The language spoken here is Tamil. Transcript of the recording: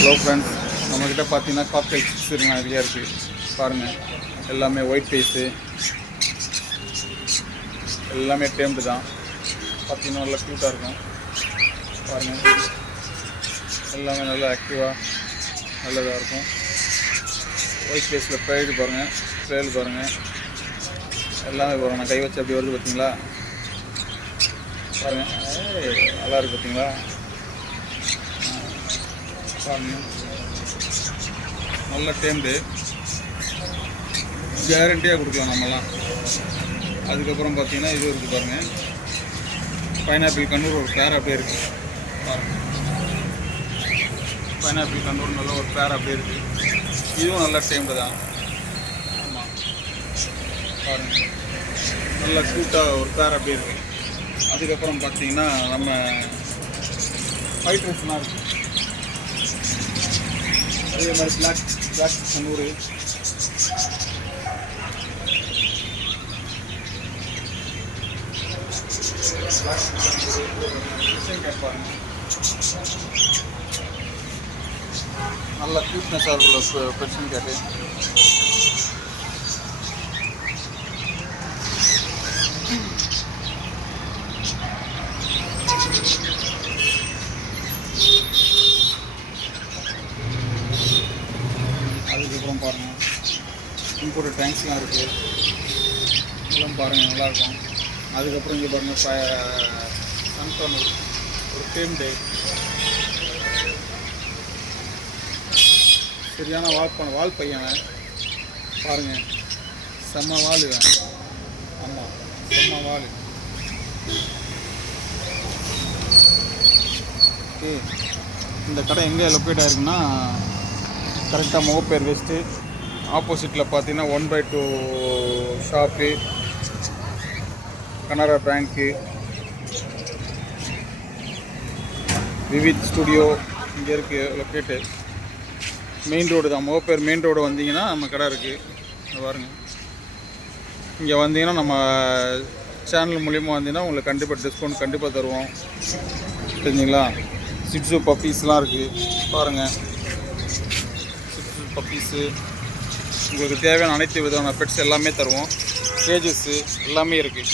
ஹலோ ஃப்ரெண்ட்ஸ், நம்மக்கிட்ட பார்த்தீங்கன்னா காக்டெயில் சிக்ஸ் நிறையா இருக்குது. பாருங்கள், எல்லாமே ஒயிட் ஃபேஸு, எல்லாமே டேம்டு தான். பார்த்தீங்கன்னா நல்லா க்யூட்டாக இருக்கும். பாருங்கள், எல்லாமே நல்லா ஆக்டிவாக நல்லதாக இருக்கும். ஒயிட் ஃபேஸில் ப்ரைடு பாருங்கள், ட்ரெயில் பாருங்கள், எல்லாமே பாருங்கள். நான் கை வச்சு அப்படி வருது பார்த்தீங்களா? பாருங்கள், நல்லா இருக்குது பார்த்தீங்களா? பாருங்கள், நல்ல டேம்டு, கேரண்டியாக கொடுக்கலாம் நம்மலாம். அதுக்கப்புறம் பார்த்தீங்கன்னா இது இருக்குது பாருங்கள், பைனாப்பிள் கண்ணூர் ஒரு பேர் அப்படியே இருக்குது. பாருங்கள், பைனாப்பிள் கண்ணூர் நல்ல ஒரு பேர் அப்படியே இருக்குது. இதுவும் நல்ல டேம்டு தான். ஆமாம், பாருங்கள், நல்லா க்யூட்டாக ஒரு பேர் அப்படியே இருக்குது. அதுக்கப்புறம் பார்த்தீங்கன்னா நம்ம ஒயிட் ரைஸ்லாம் இருக்குது. அதே மாதிரி பிளாக் கண்ணூர், பாருங்க, நல்ல க்யூட்னஸாக இருக்குல்ல பெர்ஷியன் கேட்டு. அதுக்கப்புறம் பாருங்கள், இம்போர்ட் டேங்க்ஸ்லாம் இருக்குது. இதெல்லாம் பாருங்கள், நல்லாயிருக்கும். அதுக்கப்புறம் இங்கே பாருங்கள், சன்ஃப்ளவர் ஒரு டேம்டு, சரியான வால் பையனை பாருங்கள், செம்ம வால். ஆமாம், செம்ம வால். ஓகே, இந்த கடை எங்கே லொக்கேட் ஆகிருக்குன்னா கரெக்டாக மோப்பேர் வெஸ்ட்டு ஆப்போசிட்டில் பார்த்தீங்கன்னா 1/2 ஷாப்பு, கனரா பேங்க்கு, விவித் ஸ்டுடியோ இங்கே இருக்குது லொக்கேட்டு. மெயின் ரோடு தான், மோப்பேர் மெயின் ரோடு வந்தீங்கன்னா நம்ம கடை இருக்குது. பாருங்கள், இங்கே வந்தீங்கன்னா நம்ம சேனல் மூலிமா வந்தீங்கன்னா உங்களுக்கு கண்டிப்பாக டிஸ்கவுண்ட் கண்டிப்பாக தருவோம். தெரிஞ்சுங்களா? சிட்ஸு பப்பீஸ்லாம் இருக்குது. பாருங்கள், சிட்ஸு பப்பீஸு உங்களுக்கு தேவையான அனைத்து விதமான பெட்ஸ் எல்லாமே தருவோம். கேஜஸ்ஸு எல்லாமே இருக்குது.